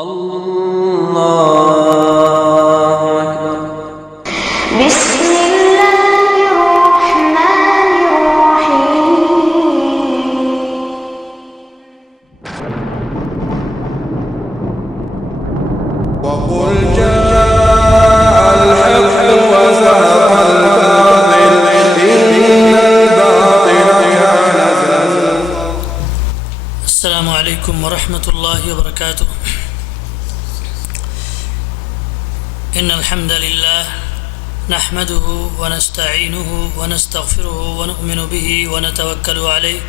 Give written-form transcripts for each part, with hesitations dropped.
اللہ اکبر۔ بسم اللہ الرحمن الرحیم۔ وقل جاء الحق وزهق الباطل إن الباطل كان زهوقا۔ السلام علیکم ورحمۃ اللہ وبرکاتہ۔ ان الحمد للہ نحمده ونستعینه ونستغفره ونؤمن به ونتوکل علیہ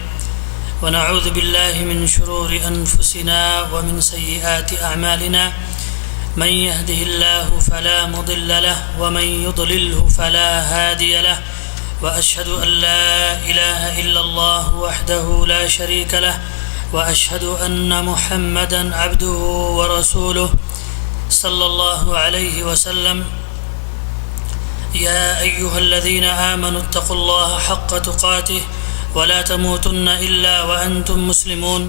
ونعوذ باللہ من شرور انفسنا ومن سیئات اعمالنا من يهده الله فلا مضل له ومن يضلله فلا هادي له واشهد ان لا اله الا الله وحده لا شريك له واشهد ان محمدا عبده ورسوله صلى الله عليه وسلم يا أيها الذين آمنوا اتقوا الله حق تقاته ولا تموتن إلا وأنتم مسلمون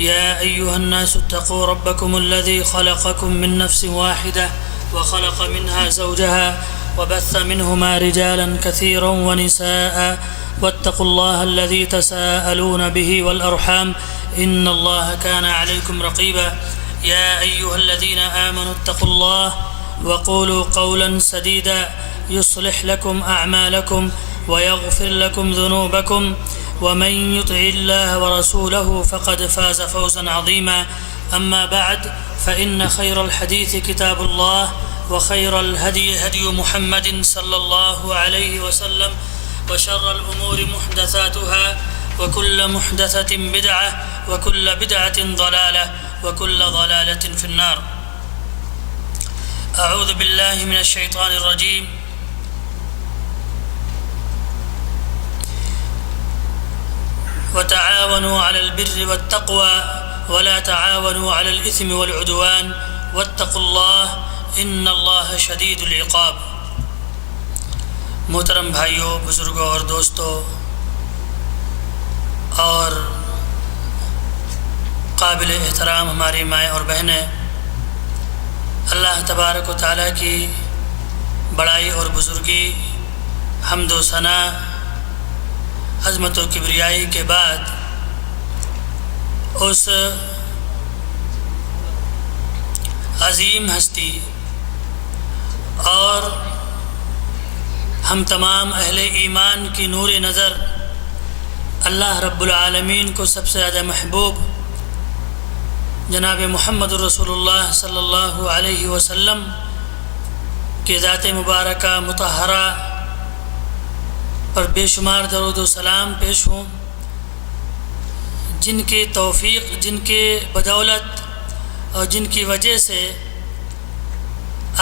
يا أيها الناس اتقوا ربكم الذي خلقكم من نفس واحدة وخلق منها زوجها وبث منهما رجالا كثيرا ونساء واتقوا الله الذي تساءلون به والأرحام إن الله كان عليكم رقيبا يا أيها الذين آمنوا اتقوا الله وقولوا قولا سديدا يصلح لكم أعمالكم ويغفر لكم ذنوبكم ومن يطع الله ورسوله فقد فاز فوزا عظيما أما بعد فإن خير الحديث كتاب الله وخير الهدي هدي محمد صلى الله عليه وسلم وشر الأمور محدثاتها وكل محدثة بدعة وكل بدعة ضلالة وكل ضلالة في النار أعوذ بالله من الشيطان الرجيم وتعاونوا على البر والتقوى ولا تعاونوا على الإثم والعدوان واتقوا الله إن الله شديد العقاب۔ محترم بھائیوں، بزرگوں اور دوستوں اور قابل احترام ہماری مائیں اور بہنیں، اللہ تبارک و تعالیٰ کی بڑائی اور بزرگی، حمد و ثنا، عظمت و کبریائی کے بعد اس عظیم ہستی اور ہم تمام اہل ایمان کی نور نظر اللہ رب العالمین کو سب سے زیادہ محبوب جناب محمد رسول اللہ صلی اللہ علیہ وسلم کے ذات مبارکہ مطہرہ پر بے شمار درود و سلام پیش ہوں، جن کی توفیق، جن کے بدولت اور جن کی وجہ سے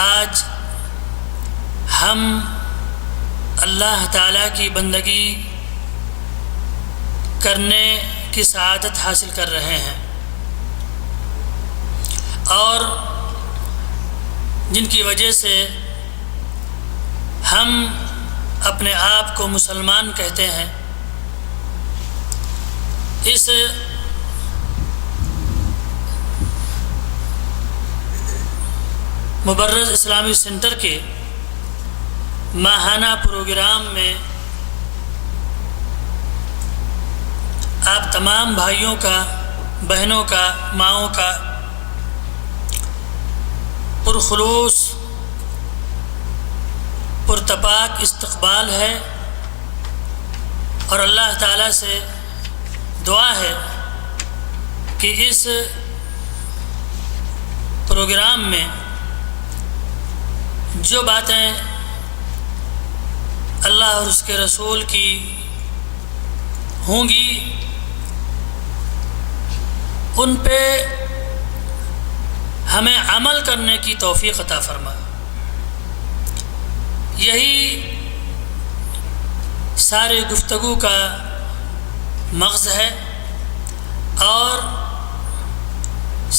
آج ہم اللہ تعالیٰ کی بندگی کرنے کی سعادت حاصل کر رہے ہیں، اور جن کی وجہ سے ہم اپنے آپ کو مسلمان کہتے ہیں۔ اس مبرز اسلامی سینٹر کے ماہانہ پروگرام میں آپ تمام بھائیوں کا، بہنوں کا، ماؤں کا پرخلوص پرتپاک استقبال ہے، اور اللہ تعالیٰ سے دعا ہے کہ اس پروگرام میں جو باتیں اللہ اور اس کے رسول کی ہوں گی ان پہ ہمیں عمل کرنے کی توفیق عطا فرما۔ یہی سارے گفتگو کا مغز ہے، اور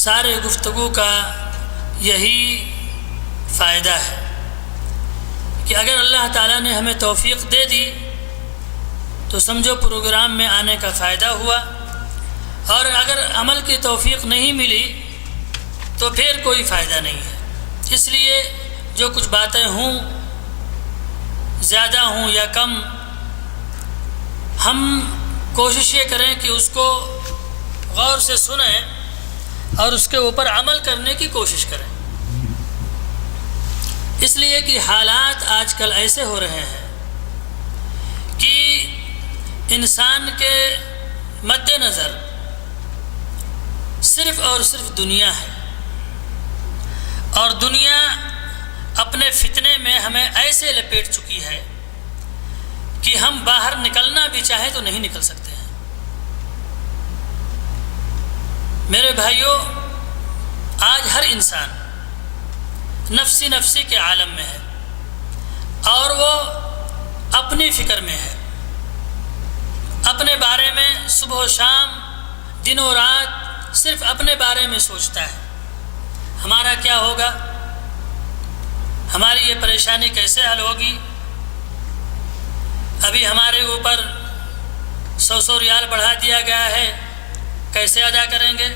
سارے گفتگو کا یہی فائدہ ہے کہ اگر اللہ تعالیٰ نے ہمیں توفیق دے دی تو سمجھو پروگرام میں آنے کا فائدہ ہوا، اور اگر عمل کی توفیق نہیں ملی تو تو پھر کوئی فائدہ نہیں ہے۔ اس لیے جو کچھ باتیں ہوں، زیادہ ہوں یا کم، ہم کوشش یہ کریں کہ اس کو غور سے سنیں اور اس کے اوپر عمل کرنے کی کوشش کریں، اس لیے کہ حالات آج کل ایسے ہو رہے ہیں کہ انسان کے مد نظر صرف اور صرف دنیا ہے، اور دنیا اپنے فتنے میں ہمیں ایسے لپیٹ چکی ہے کہ ہم باہر نکلنا بھی چاہیں تو نہیں نکل سکتے ہیں۔ میرے بھائیوں، آج ہر انسان نفسی نفسی کے عالم میں ہے، اور وہ اپنی فکر میں ہے، اپنے بارے میں صبح و شام، دن و رات صرف اپنے بارے میں سوچتا ہے، ہمارا کیا ہوگا، ہماری یہ پریشانی کیسے حل ہوگی، ابھی ہمارے اوپر 100 ریال بڑھا دیا گیا ہے، کیسے ادا کریں گے،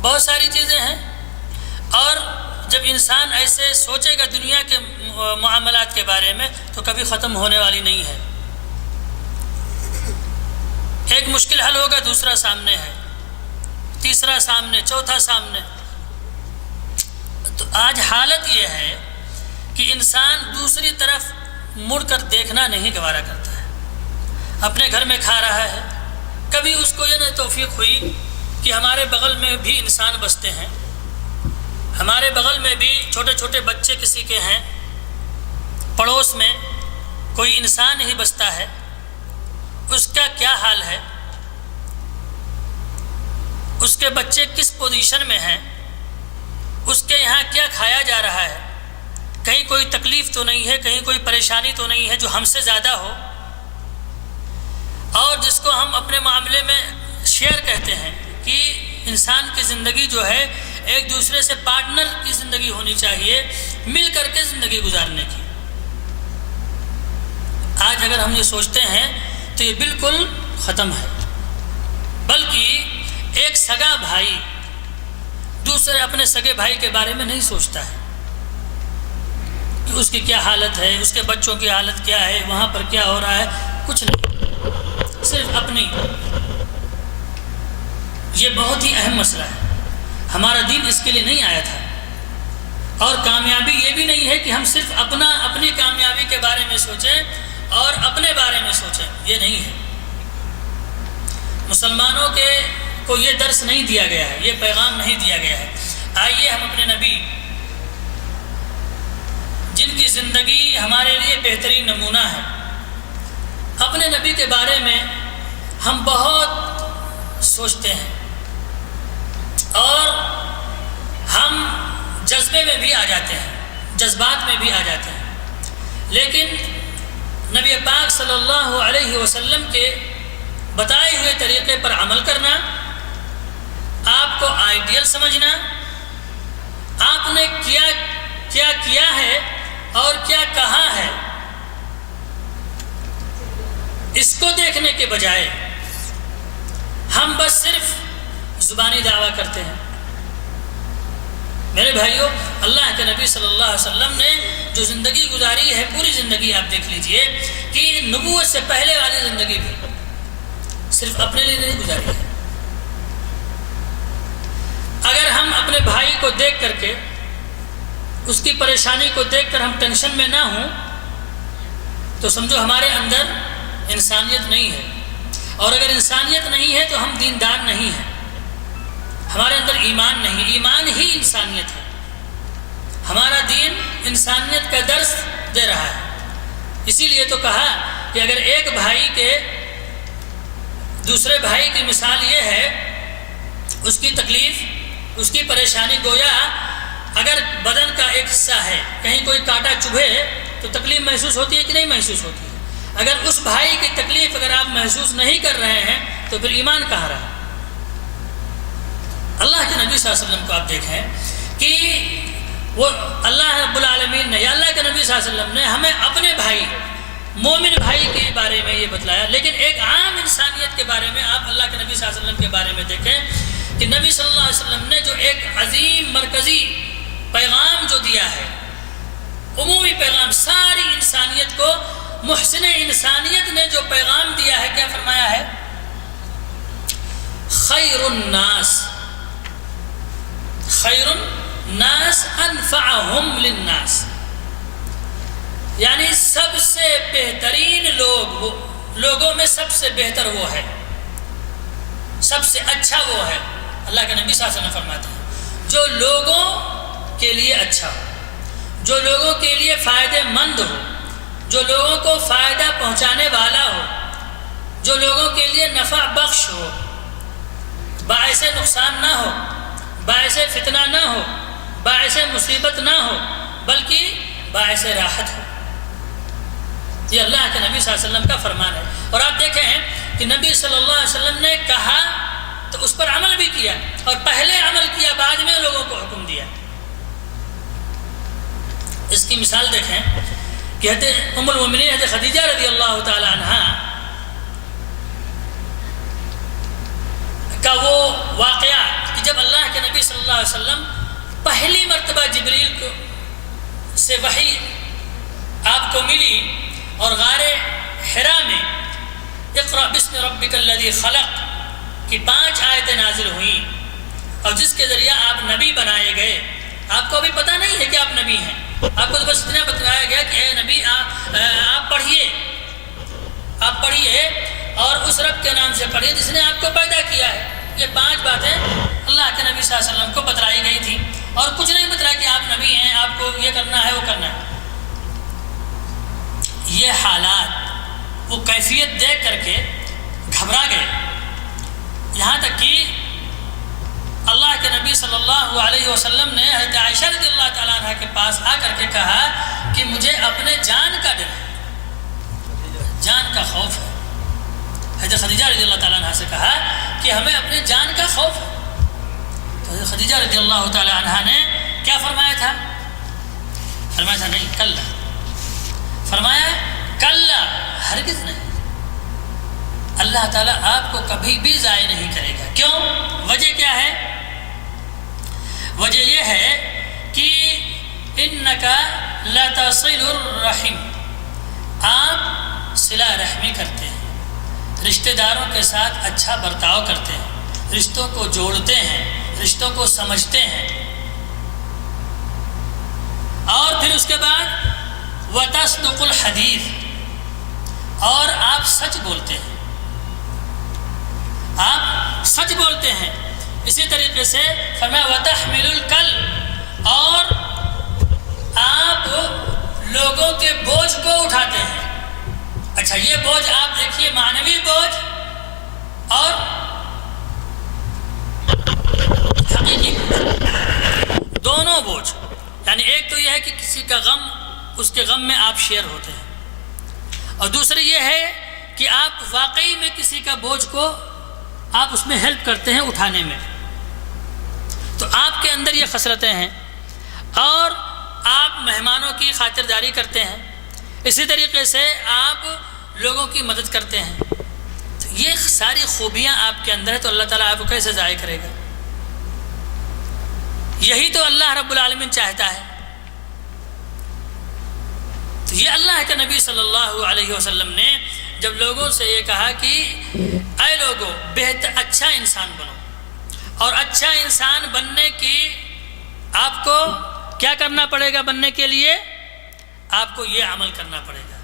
بہت ساری چیزیں ہیں۔ اور جب انسان ایسے سوچے گا دنیا کے معاملات کے بارے میں تو کبھی ختم ہونے والی نہیں ہے، ایک مشکل حل ہوگا، دوسرا سامنے ہے، تیسرا سامنے، چوتھا سامنے۔ تو آج حالت یہ ہے کہ انسان دوسری طرف مڑ کر دیکھنا نہیں گوارا کرتا ہے، اپنے گھر میں کھا رہا ہے۔ کبھی اس کو یہ نہ توفیق ہوئی کہ ہمارے بغل میں بھی انسان بستے ہیں، ہمارے بغل میں بھی چھوٹے چھوٹے بچے کسی کے ہیں، پڑوس میں کوئی انسان ہی بستا ہے، اس کا کیا حال ہے، اس کے بچے کس پوزیشن میں ہیں، اس کے یہاں کیا کھایا جا رہا ہے، کہیں کوئی تکلیف تو نہیں ہے، کہیں کوئی پریشانی تو نہیں ہے جو ہم سے زیادہ ہو، اور جس کو ہم اپنے معاملے میں شیئر کہتے ہیں کہ انسان کی زندگی جو ہے ایک دوسرے سے پارٹنر کی زندگی ہونی چاہیے، مل کر کے زندگی گزارنے کی۔ آج اگر ہم یہ سوچتے ہیں تو یہ بالکل ختم ہے، بلکہ ایک سگا بھائی دوسرے اپنے سگے بھائی کے بارے میں نہیں سوچتا ہے کہ اس کی کیا حالت ہے، اس کے بچوں کی حالت کیا ہے، وہاں پر کیا ہو رہا ہے، کچھ نہیں، صرف اپنی۔ یہ بہت ہی اہم مسئلہ ہے، ہمارا دین اس کے لیے نہیں آیا تھا۔ اور کامیابی یہ بھی نہیں ہے کہ ہم صرف اپنی کامیابی کے بارے میں سوچیں اور اپنے بارے میں سوچیں، یہ نہیں ہے۔ مسلمانوں کو یہ درس نہیں دیا گیا ہے، یہ پیغام نہیں دیا گیا ہے۔ آئیے ہم اپنے نبی، جن کی زندگی ہمارے لیے بہترین نمونہ ہے، اپنے نبی کے بارے میں ہم بہت سوچتے ہیں اور ہم جذبے میں بھی آ جاتے ہیں، جذبات میں بھی آ جاتے ہیں، لیکن نبی پاک صلی اللہ علیہ وسلم کے بتائے ہوئے طریقے پر عمل کرنا، آپ کو آئیڈیل سمجھنا، آپ نے کیا ہے اور کیا کہا ہے، اس کو دیکھنے کے بجائے ہم بس صرف زبانی دعویٰ کرتے ہیں۔ میرے بھائیوں، اللہ کے نبی صلی اللہ علیہ وسلم نے جو زندگی گزاری ہے، پوری زندگی آپ دیکھ لیجئے کہ نبوت سے پہلے والی زندگی بھی صرف اپنے لیے نہیں گزاری ہے۔ اگر ہم اپنے بھائی کو دیکھ کر کے، اس کی پریشانی کو دیکھ کر ہم ٹینشن میں نہ ہوں تو سمجھو ہمارے اندر انسانیت نہیں ہے، اور اگر انسانیت نہیں ہے تو ہم دیندار نہیں ہیں، ہمارے اندر ایمان نہیں۔ ایمان ہی انسانیت ہے، ہمارا دین انسانیت کا درس دے رہا ہے۔ اسی لیے تو کہا کہ اگر ایک بھائی کے دوسرے بھائی کی مثال یہ ہے، اس کی تکلیف، اس کی پریشانی، گویا اگر بدن کا ایک حصہ ہے، کہیں کوئی کانٹا چبھے تو تکلیف محسوس ہوتی ہے کہ نہیں محسوس ہوتی ہے؟ اگر اس بھائی کی تکلیف اگر آپ محسوس نہیں کر رہے ہیں تو پھر ایمان کہاں رہا؟ اللہ کے نبی صلی اللہ علیہ وسلم کو آپ دیکھیں کہ وہ اللہ رب العالمین نے، یا اللہ کے نبی صلی اللہ علیہ وسلم نے ہمیں اپنے بھائی، مومن بھائی کے بارے میں یہ بتلایا، لیکن ایک عام انسانیت کے بارے میں آپ اللہ کے نبی صلی اللہ علیہ وسلم کے بارے میں دیکھیں کہ نبی صلی اللہ علیہ وسلم نے جو ایک عظیم محسن انسانیت نے جو پیغام دیا ہے کیا فرمایا ہے؟ خیر الناس انفعهم للناس، یعنی سب سے بہترین لوگوں میں سب سے بہتر وہ ہے، سب سے اچھا وہ ہے، اللہ کے نبی صلی اللہ علیہ وسلم فرماتے ہیں جو لوگوں کے لیے اچھا ہو، جو لوگوں کے لیے فائدہ مند ہو، جو لوگوں کو فائدہ پہنچانے والا ہو، جو لوگوں کے لیے نفع بخش ہو، باعث نقصان نہ ہو، باعث فتنہ نہ ہو، باعث مصیبت نہ ہو، بلکہ باعث راحت ہو۔ یہ اللہ کے نبی صلی اللہ علیہ وسلم کا فرمان ہے۔ اور آپ دیکھیں ہیں کہ نبی صلی اللہ علیہ وسلم نے کہا تو اس پر عمل بھی کیا، اور پہلے عمل کیا بعد میں لوگوں کو حکم دیا۔ اس کی مثال دیکھیں کہ ام المؤمنین حضرت خدیجہ رضی اللہ تعالی عنہا کا وہ واقعہ کہ جب اللہ کے نبی صلی اللہ علیہ وسلم پہلی مرتبہ جبریل سے وحی آپ کو ملی اور غار حرا میں اقرأ بسم ربک الذی خلق کی 5 آیتیں نازل ہوئیں، اور جس کے ذریعہ آپ نبی بنائے گئے۔ آپ کو ابھی پتہ نہیں ہے کہ آپ نبی ہیں، آپ کو تو بس اتنا بتایا گیا کہ اے نبی آپ پڑھیے اور اس رب کے نام سے پڑھیے جس نے آپ کو پیدا کیا ہے۔ یہ 5 باتیں اللہ کے نبی صلی اللہ علیہ وسلم کو بتلائی گئی تھی، اور کچھ نہیں بتلایا کہ آپ نبی ہیں، آپ کو یہ کرنا ہے وہ کرنا ہے۔ یہ حالات وہ کیفیت دیکھ کر کے گھبرا گئے، یہاں تک کہ اللہ کے نبی صلی اللہ علیہ وسلم نے حضرت عائشہ رضی اللہ تعالیٰ عنہ کے پاس آ کر کے کہا کہ مجھے اپنے جان کا ڈر ہے، جان کا خوف ہے۔ حضرت خدیجہ رضی اللہ تعالیٰ عنہ سے کہا کہ ہمیں اپنے جان کا خوف ہے۔ تو حضرت خدیجہ رضی اللہ تعالیٰ عنہ نے کیا فرمایا تھا؟ فرمایا تھا نہیں کلا، فرمایا کلا ہرگز نہیں، اللہ تعالیٰ آپ کو کبھی بھی ضائع نہیں کرے گا۔ کیوں؟ وجہ کیا ہے؟ وجہ یہ ہے کہ انک لتصل الرحم، آپ صلہ رحمی کرتے ہیں، رشتہ داروں کے ساتھ اچھا برتاؤ کرتے ہیں، رشتوں کو جوڑتے ہیں، رشتوں کو سمجھتے ہیں، اور پھر اس کے بعد وتصدق الحدیث، اور آپ سچ بولتے ہیں، آپ سچ بولتے ہیں۔ اسی طریقے سے فرمایا وتحمل الکل، اور آپ لوگوں کے بوجھ کو اٹھاتے ہیں۔ اچھا یہ بوجھ آپ دیکھیے، معنوی بوجھ اور حقیقی بوجھ، دونوں بوجھ، یعنی ایک تو یہ ہے کہ کسی کا غم، اس کے غم میں آپ شیئر ہوتے ہیں، اور دوسری یہ ہے کہ آپ واقعی میں کسی کا بوجھ کو آپ اس میں ہیلپ کرتے ہیں اٹھانے میں۔ تو آپ کے اندر یہ خصلتیں ہیں، اور آپ مہمانوں کی خاطرداری کرتے ہیں، اسی طریقے سے آپ لوگوں کی مدد کرتے ہیں۔ تو یہ ساری خوبیاں آپ کے اندر ہے، تو اللہ تعالیٰ آپ کو کیسے ضائع کرے گا؟ یہی تو اللہ رب العالمین چاہتا ہے۔ تو یہ اللہ کے نبی صلی اللہ علیہ وسلم نے جب لوگوں سے یہ کہا کہ اے لوگوں بہتر اچھا انسان بنو، اور اچھا انسان بننے کی آپ کو کیا کرنا پڑے گا؟ بننے کے لیے آپ کو یہ عمل کرنا پڑے گا،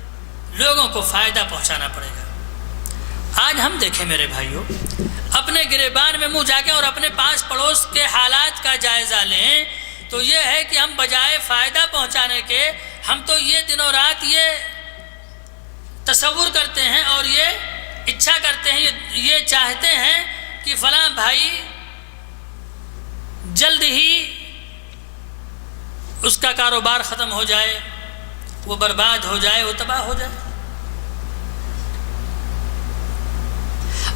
لوگوں کو فائدہ پہنچانا پڑے گا۔ آج ہم دیکھیں میرے بھائیوں، اپنے گریبان میں منہ جا کے اور اپنے پاس پڑوس کے حالات کا جائزہ لیں، تو یہ ہے کہ ہم بجائے فائدہ پہنچانے کے ہم تو یہ دنوں رات یہ تصور کرتے ہیں اور یہ اچھا کرتے ہیں، یہ چاہتے ہیں کہ فلاں بھائی جلد ہی اس کا کاروبار ختم ہو جائے، وہ برباد ہو جائے، وہ تباہ ہو جائے،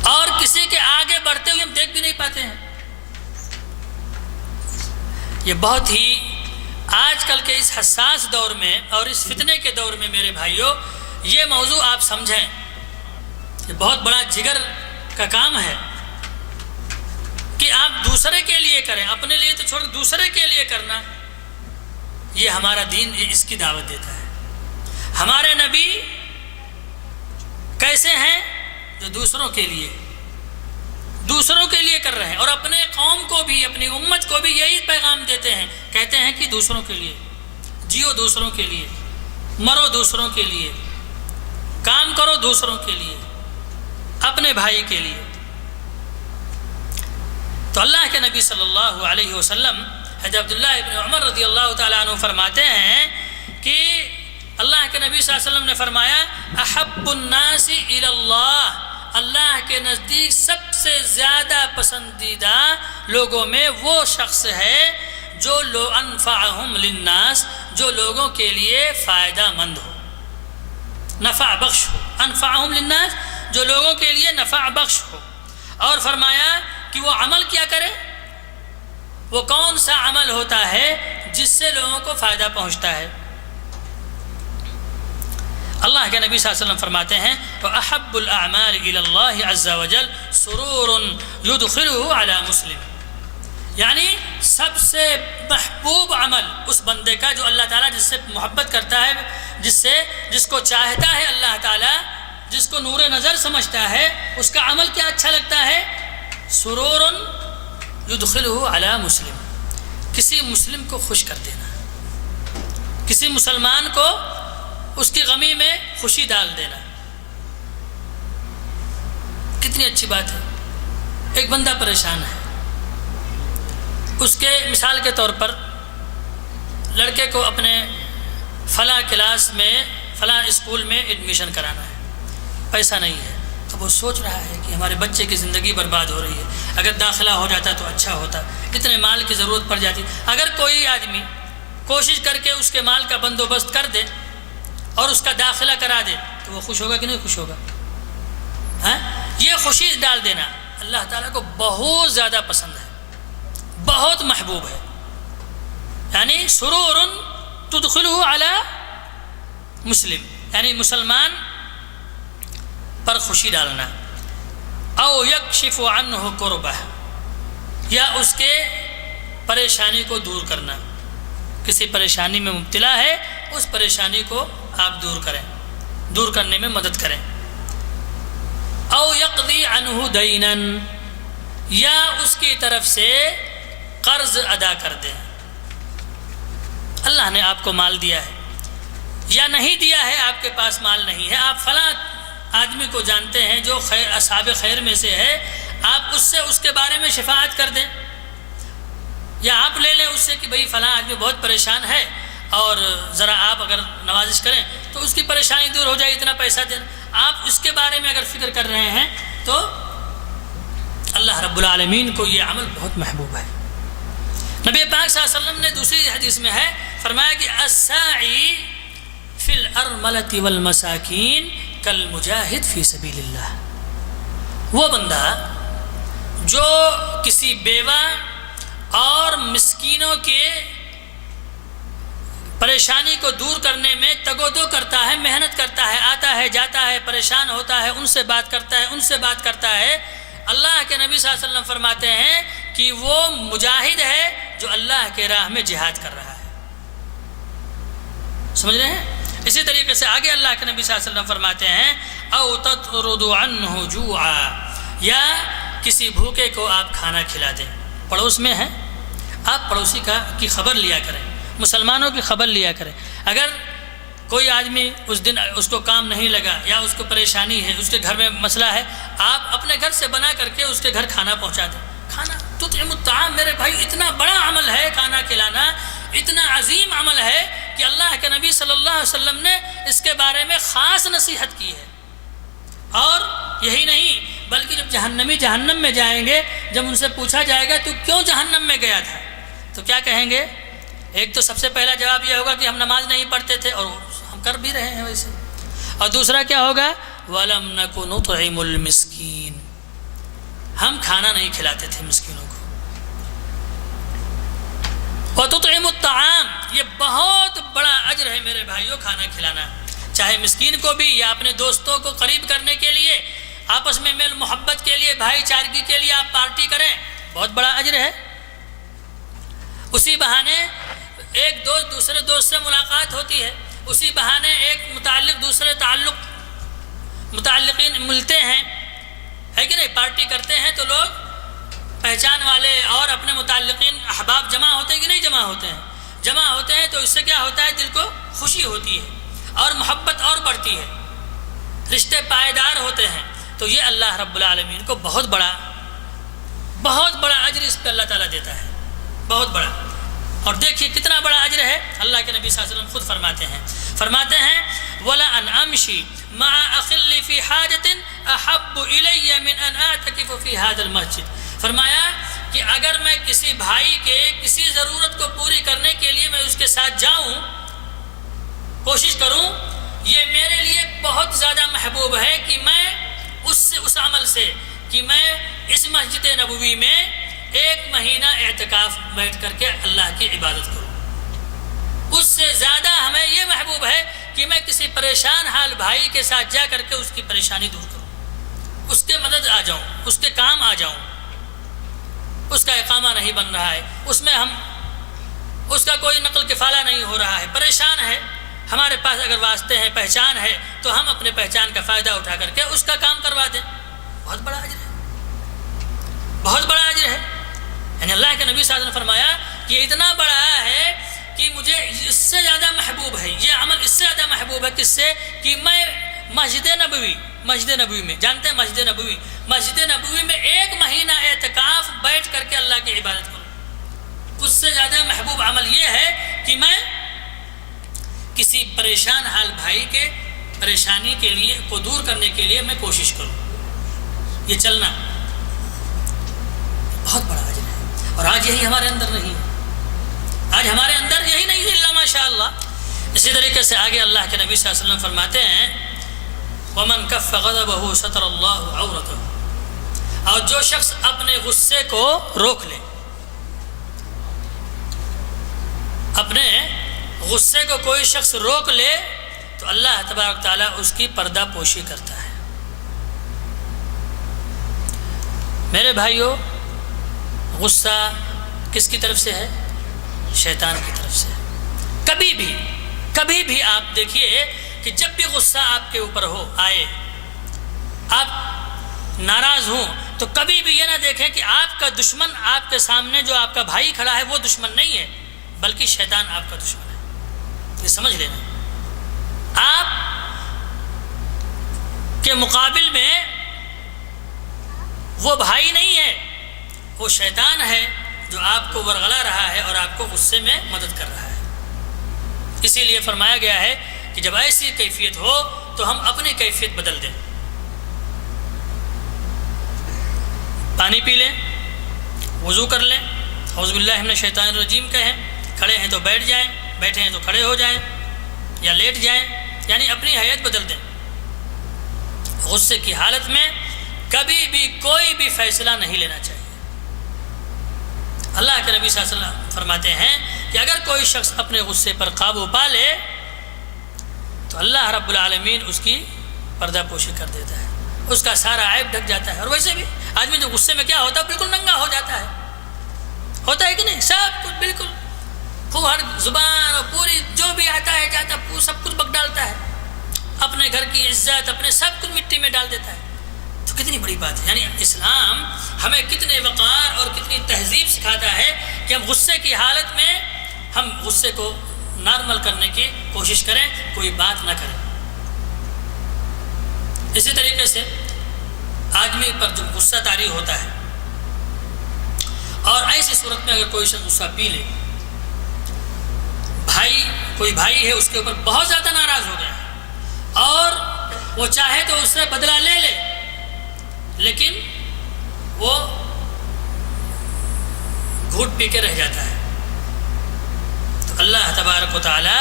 اور کسی کے آگے بڑھتے ہوئے ہم دیکھ بھی نہیں پاتے ہیں۔ یہ بہت ہی آج کل کے اس حساس دور میں اور اس فتنے کے دور میں میرے بھائیوں، یہ موضوع آپ سمجھیں، یہ بہت بڑا جگر کا کام ہے کہ آپ دوسرے کے لیے کریں، اپنے لیے تو چھوڑ دوسرے کے لیے کرنا، یہ ہمارا دین اس کی دعوت دیتا ہے۔ ہمارے نبی کیسے ہیں؟ جو دوسروں کے لیے کر رہے ہیں، اور اپنے قوم کو بھی، اپنی امت کو بھی یہی پیغام دیتے ہیں، کہتے ہیں کہ دوسروں کے لیے جیو، دوسروں کے لیے مرو، دوسروں کے لیے کام کرو، دوسروں کے لیے، اپنے بھائی کے لیے۔ تو اللہ کے نبی صلی اللہ علیہ وسلم حضرت عبداللہ ابن عمر رضی اللہ تعالیٰ عنہ فرماتے ہیں کہ اللہ کے نبی صلی اللہ علیہ وسلم نے فرمایا احب الناس الی اللہ، اللہ کے نزدیک سب سے زیادہ پسندیدہ لوگوں میں وہ شخص ہے جو انفعہم للناس، جو لوگوں کے لیے فائدہ مند ہو، نفع بخش ہو، انفعہم للناس، جو لوگوں کے لیے نفع بخش ہو۔ اور فرمایا کہ وہ عمل کیا کرے، وہ کون سا عمل ہوتا ہے جس سے لوگوں کو فائدہ پہنچتا ہے۔ اللہ کے نبی صلی اللہ علیہ وسلم فرماتے ہیں وَأَحَبُّ الْأَعْمَالِ إِلَى اللَّهِ عَزَّ وَجَلَّ سُرُورٌ يُدْخِلُهُ عَلَى مُسْلِمٍ، یعنی سب سے محبوب عمل اس بندے کا جو اللہ تعالیٰ جس سے محبت کرتا ہے، جس کو چاہتا ہے اللہ تعالیٰ، جس کو نور نظر سمجھتا ہے، اس کا عمل کیا اچھا لگتا ہے؟ سرور یدخلہ علی مسلم، کسی مسلم کو خوش کر دینا، کسی مسلمان کو اس کی غمی میں خوشی ڈال دینا، کتنی اچھی بات ہے۔ ایک بندہ پریشان ہے، اس کے مثال کے طور پر لڑکے کو اپنے فلاں کلاس میں، فلاں اسکول میں ایڈمیشن کرانا ہے، پیسہ نہیں ہے، تو وہ سوچ رہا ہے کہ ہمارے بچے کی زندگی برباد ہو رہی ہے، اگر داخلہ ہو جاتا تو اچھا ہوتا، اتنے مال کی ضرورت پڑ جاتی۔ اگر کوئی آدمی کوشش کر کے اس کے مال کا بندوبست کر دے اور اس کا داخلہ کرا دے تو وہ خوش ہوگا کہ نہیں خوش ہوگا؟ یہ خوشی ڈال دینا اللہ تعالیٰ کو بہت زیادہ پسند ہے، بہت محبوب ہے، یعنی سرور تدخلہ علی مسلم، یعنی مسلمان پر خوشی ڈالنا، او یکشف عنہ کربہ، یا اس کے پریشانی کو دور کرنا، کسی پریشانی میں مبتلا ہے اس پریشانی کو آپ دور کریں، دور کرنے میں مدد کریں، او یقضی عنہ دینا، یا اس کی طرف سے قرض ادا کر دیں۔ اللہ نے آپ کو مال دیا ہے یا نہیں دیا ہے، آپ کے پاس مال نہیں ہے، آپ فلاں آدمی کو جانتے ہیں جو اصحاب خیر میں سے ہے، آپ اس سے اس کے بارے میں شفاعت کر دیں، یا آپ لے لیں اس سے کہ بھئی فلاں آدمی بہت پریشان ہے اور ذرا آپ اگر نوازش کریں تو اس کی پریشانی دور ہو جائے، اتنا پیسہ دیں۔ آپ اس کے بارے میں اگر فکر کر رہے ہیں تو اللہ رب العالمین کو یہ عمل بہت محبوب ہے۔ نبی پاک صلی اللہ علیہ وسلم نے دوسری حدیث میں ہے فرمایا کہ الساعی فی الارملۃ والمساکین کالمجاہد فی سبیل اللہ، وہ بندہ جو کسی بیوہ اور مسکینوں کے پریشانی کو دور کرنے میں تگ و دو کرتا ہے، محنت کرتا ہے، آتا ہے جاتا ہے، پریشان ہوتا ہے، ان سے بات کرتا ہے، ان سے بات کرتا ہے، اللہ کے نبی صلی اللہ علیہ وسلم فرماتے ہیں کہ وہ مجاہد ہے جو اللہ کے راہ میں جہاد کر رہا ہے۔ سمجھ رہے ہیں؟ اسی طریقے سے آگے اللہ کے نبی صلی اللہ علیہ وسلم فرماتے ہیں او تطرد عنہ جوعا، یا کسی بھوکے کو آپ کھانا کھلا دیں، پڑوس میں ہے، آپ پڑوسی کی خبر لیا کریں، مسلمانوں کی خبر لیا کریں۔ اگر کوئی آدمی اس دن اس کو کام نہیں لگا یا اس کو پریشانی ہے، اس کے گھر میں مسئلہ ہے، آپ اپنے گھر سے بنا کر کے اس کے گھر کھانا پہنچا دیں۔ کھانا تطعم الطعام، میرے بھائی اتنا بڑا عمل ہے کھانا کھلانا، اتنا عظیم عمل ہے کہ اللہ کے نبی صلی اللہ علیہ وسلم نے اس کے بارے میں خاص نصیحت کی ہے۔ اور یہی نہیں بلکہ جب جہنمی جہنم میں جائیں گے، جب ان سے پوچھا جائے گا تو کیوں جہنم میں گیا تھا، تو کیا کہیں گے؟ ایک تو سب سے پہلا جواب یہ ہوگا کہ ہم نماز نہیں پڑھتے تھے اور ہم کر بھی رہے ہیں ویسے، اور دوسرا کیا ہوگا؟ وَلَمْ نَكُ نُطْعِمُ الْمِسْكِينَ، ہم کھانا نہیں کھلاتے تھے مسکینوں کو۔ وَتُطْعِمُ الطَّعَامَ، یہ بہت بڑا اجر ہے میرے بھائیوں کھانا کھلانا، چاہے مسکین کو بھی یا اپنے دوستوں کو قریب کرنے کے لیے، آپس میں میل محبت کے لیے، بھائی چارگی کے لیے آپ پارٹی کریں، بہت بڑا اجر ہے۔ اسی بہانے ایک دوست دوسرے دوست سے ملاقات ہوتی ہے، اسی بہانے ایک متعلق دوسرے تعلق متعلقین ملتے ہیں، ہے کہ نہیں، پارٹی کرتے ہیں تو لوگ پہچان والے اور اپنے متعلقین احباب جمع ہوتے ہیں کہ نہیں جمع ہوتے ہیں؟ جمع ہوتے ہیں تو اس سے کیا ہوتا ہے؟ دل کو خوشی ہوتی ہے اور محبت اور بڑھتی ہے، رشتے پائیدار ہوتے ہیں۔ تو یہ اللہ رب العالمین کو بہت بڑا اجر اس پہ اللہ تعالیٰ دیتا ہے، بہت بڑا۔ اور دیکھیے کتنا بڑا اجر ہے، اللہ کے نبی صلی اللہ علیہ وسلم خود فرماتے ہیں وَلَا أَنْ أَمْشِي مَعَ أَخِلِّ فِي حَاجَةٍ أَحَبُّ إِلَيَّ مِنْ أَنْ أَعْتَكِفَ فِي هَذَا الْمَسْجِدِ۔ فرمایا کہ اگر میں کسی بھائی کے کسی ضرورت کو پوری کرنے کے لیے میں اس کے ساتھ جاؤں، کوشش کروں، یہ میرے لیے بہت زیادہ محبوب ہے کہ میں اس عمل سے کہ میں اس مسجد نبوی میں 1 مہینہ اعتکاف بیٹھ کر کے اللہ کی عبادت کروں۔ اس سے زیادہ ہمیں یہ محبوب ہے کہ میں کسی پریشان حال بھائی کے ساتھ جا کر کے اس کی پریشانی دور کروں، اس کے مدد آ جاؤں، اس کے کام آ جاؤں۔ اس کا اقامہ نہیں بن رہا ہے، اس کا کوئی نقل کفالہ نہیں ہو رہا ہے، پریشان ہے، ہمارے پاس اگر واسطے ہیں، پہچان ہے، تو ہم اپنے پہچان کا فائدہ اٹھا کر کے اس کا کام کروا دیں۔ بہت بڑا اجر ہے، بہت بڑا اجر ہے۔ یعنی اللہ کے نبی صلی اللہ علیہ وسلم نے فرمایا کہ یہ اتنا بڑا ہے کہ مجھے اس سے زیادہ محبوب ہے، یہ عمل اس سے زیادہ محبوب ہے، کس سے؟ کہ میں مسجد نبوی میں، جانتے ہیں مسجد نبوی میں 1 مہینہ اعتکاف بیٹھ کر کے اللہ کی عبادت کروں۔ اس سے زیادہ محبوب عمل یہ ہے کہ میں کسی پریشان حال بھائی کے پریشانی کے لیے کو دور کرنے کے لیے میں کوشش کروں۔ یہ چلنا بہت بڑا اجر ہے، اور آج یہی ہمارے اندر نہیں ہے، آج ہمارے اندر یہی نہیں ہے الا ماشاء اللہ۔ اسی طریقے سے آگے اللہ کے نبی صلی اللہ علیہ وسلم فرماتے ہیں وَمَنْ كَفَّ غَضَبَهُ سَتَرَ اللَّهُ عَوْرَتَهُ، اور جو شخص اپنے غصے کو روک لے، اپنے غصے کو کوئی شخص روک لے تو اللہ تبارک تعالیٰ اس کی پردہ پوشی کرتا ہے۔ میرے بھائیوں، غصہ کس کی طرف سے ہے؟ شیطان کی طرف سے۔ کبھی بھی آپ دیکھیے کہ جب بھی غصہ آپ کے اوپر آئے، آپ ناراض ہوں، تو کبھی بھی یہ نہ دیکھیں کہ آپ کا دشمن آپ کے سامنے جو آپ کا بھائی کھڑا ہے وہ دشمن نہیں ہے، بلکہ شیطان آپ کا دشمن ہے۔ یہ سمجھ لینا، آپ کے مقابل میں وہ بھائی نہیں ہے، وہ شیطان ہے جو آپ کو ورغلا رہا ہے اور آپ کو غصے میں مدد کر رہا ہے۔ اسی لیے فرمایا گیا ہے کہ جب ایسی کیفیت ہو تو ہم اپنی کیفیت بدل دیں، پانی پی لیں، وضو کر لیں، اعوذ باللہ من الشیطان الرجیم کہیں، کھڑے ہیں تو بیٹھ جائیں، بیٹھے ہیں تو کھڑے ہو جائیں یا لیٹ جائیں، یعنی اپنی حیت بدل دیں۔ غصے کی حالت میں کبھی بھی کوئی بھی فیصلہ نہیں لینا چاہیے۔ اللہ کے نبی صلی اللہ علیہ وسلم فرماتے ہیں کہ اگر کوئی شخص اپنے غصے پر قابو پا لے تو اللہ رب العالمین اس کی پردہ پوشی کر دیتا ہے، اس کا سارا عیب ڈھک جاتا ہے۔ اور ویسے بھی آدمی جو غصے میں کیا ہوتا ہے، بالکل ننگا ہو جاتا ہے کہ نہیں؟ سب کچھ بالکل ہر زبان اور پوری جو بھی آتا ہے جاتا ہے سب کچھ بک ڈالتا ہے، اپنے گھر کی عزت اپنے سب کچھ مٹی میں ڈال دیتا ہے۔ تو کتنی بڑی بات ہے، یعنی اسلام ہمیں کتنے وقار اور کتنی تہذیب سکھاتا ہے کہ ہم غصے کی حالت میں ہم غصے کو نارمل کرنے کی کوشش کریں، کوئی بات نہ کریں۔ اسی طریقے سے آدمی پر جو غصہ طاری ہوتا ہے، اور ایسی صورت میں اگر کوئی شخص غصہ پی لے، کوئی بھائی ہے اس کے اوپر بہت زیادہ ناراض ہو گیا اور وہ چاہے تو اس سے بدلہ لے لے، لیکن وہ گھوٹ پی کے رہ جاتا ہے، تو اللہ تبارک و تعالی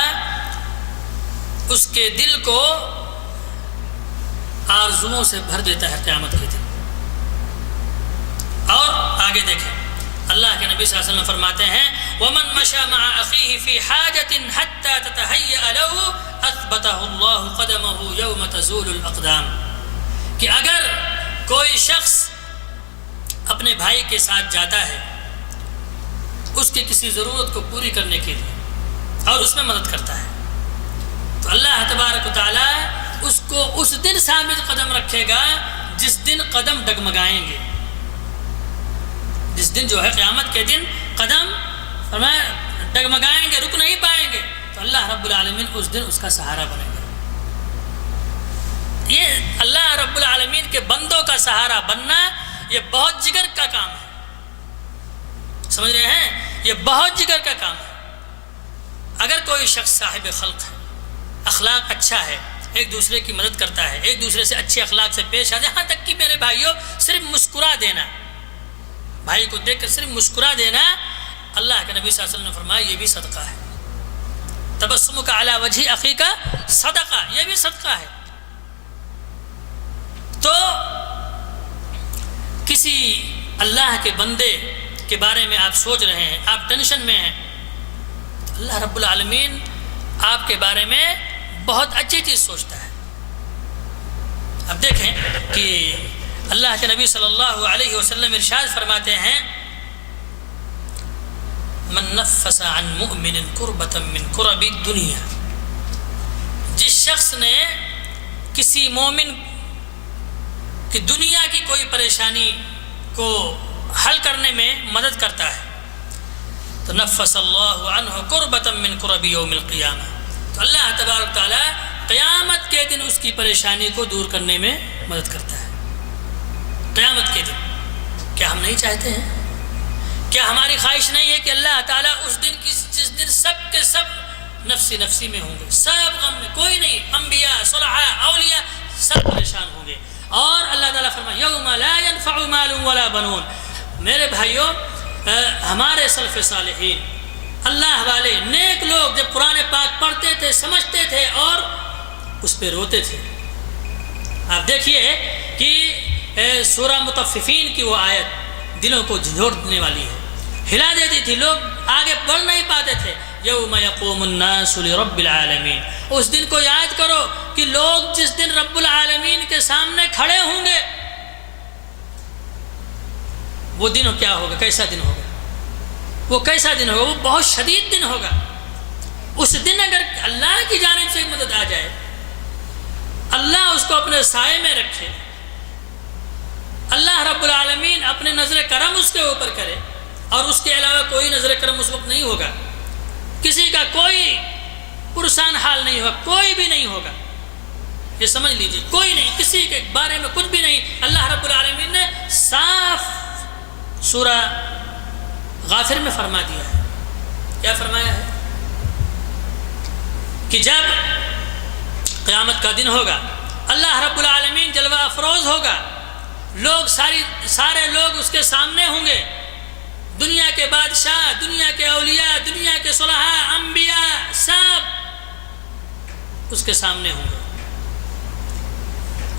اس کے دل کو آرزوؤں سے بھر دیتا ہے قیامت کے دن۔ اور آگے دیکھیں، اللہ کے نبی صلی اللہ علیہ وسلم فرماتے ہیں وَمَن مَشَى مَعَ أَخِيهِ فِي حَاجَةٍ حَتَّى تَتَهَيَّأَ لَهُ أَثْبَتَهُ اللَّهُ قَدَمَهُ يَوْمَ تَزُولُ الْأَقْدَامُ، کہ اگر کوئی شخص اپنے بھائی کے ساتھ جاتا ہے اس کی کسی ضرورت کو پوری کرنے کے لیے اور اس میں مدد کرتا ہے، تو اللہ تبارک و تعالی اس کو اس دن ثابت قدم رکھے گا جس دن قدم ڈگمگائیں گے، جس دن جو ہے قیامت کے دن قدم فرمایا ڈگمگائیں گے، رک نہیں پائیں گے، تو اللہ رب العالمین اس دن اس کا سہارا بنے گا۔ یہ اللہ رب العالمین کے بندوں کا سہارا بننا یہ بہت جگر کا کام ہے، سمجھ رہے ہیں؟ یہ بہت جگر کا کام ہے۔ اگر کوئی شخص صاحب خلق ہے، اخلاق اچھا ہے، ایک دوسرے کی مدد کرتا ہے، ایک دوسرے سے اچھے اخلاق سے پیش آ جائے، یہاں تک کہ میرے بھائیوں صرف مسکرا دینا، بھائی کو دیکھ کر صرف مسکرا دینا، اللہ کے نبی صلی اللہ علیہ وسلم نے فرمایا یہ بھی صدقہ ہے۔ تبسمک علی وجہ اخیک صدقہ، یہ بھی صدقہ ہے۔ تو کسی اللہ کے بندے کے بارے میں آپ سوچ رہے ہیں، آپ ٹینشن میں ہیں، تو اللہ رب العالمین آپ کے بارے میں بہت اچھی چیز سوچتا ہے۔ اب دیکھیں کہ اللہ کے نبی صلی اللہ علیہ وسلم ارشاد فرماتے ہیں من نفس عن مؤمن کربۃ من کرب الدنیا، جس شخص نے کسی مومن کی دنیا کی کوئی پریشانی کو حل کرنے میں مدد کرتا ہے، تو نفس اللہ عنہ کربۃ من کرب یوم القیامہ، تو اللہ تبارک تعالی قیامت کے دن اس کی پریشانی کو دور کرنے میں مدد کرتا ہے۔ قیامت کے دن کیا ہم نہیں چاہتے ہیں؟ کیا ہماری خواہش نہیں ہے کہ اللہ تعالیٰ اس دن جس دن سب کے سب نفسی نفسی میں ہوں گے، سب غم میں، کوئی نہیں، انبیاء، صلحاء، اولیاء سب پریشان ہوں گے، اور اللہ تعالیٰ فرمائے یوم لا ينفع مال ولا بنون۔ میرے بھائیوں، ہمارے سلف صالحین، اللہ والے نیک لوگ جب قرآن پاک پڑھتے تھے، سمجھتے تھے اور اس پہ روتے تھے۔ آپ دیکھیے کہ سورہ مطففین کی وہ آیت دلوں کو جھنجھوڑ دینے والی ہے، ہلا دیتی تھی، لوگ آگے بڑھ نہیں پاتے تھے۔ یوم یقوم الناس لرب العالمین، اس دن کو یاد کرو کہ لوگ جس دن رب العالمین کے سامنے کھڑے ہوں گے، وہ دن کیا ہوگا، کیسا دن ہوگا، وہ کیسا دن ہوگا، وہ بہت شدید دن ہوگا۔ اس دن اگر اللہ کی جانب سے مدد آ جائے، اللہ اس کو اپنے سائے میں رکھے، اللہ رب العالمین اپنے نظر کرم اس کے اوپر کرے، اور اس کے علاوہ کوئی نظر کرم اس وقت نہیں ہوگا، کسی کا کوئی پرسان حال نہیں ہوگا، کوئی بھی نہیں ہوگا، یہ سمجھ لیجیے، کوئی نہیں، کسی کے بارے میں کچھ بھی نہیں۔ اللہ رب العالمین نے صاف سورہ غافر میں فرما دیا ہے، کیا فرمایا ہے کہ جب قیامت کا دن ہوگا، اللہ رب العالمین جلوہ افروز ہوگا، لوگ سارے لوگ اس کے سامنے ہوں گے، دنیا کے بادشاہ، دنیا کے اولیاء، دنیا کے صلحاء، انبیاء سب اس کے سامنے ہوں گے۔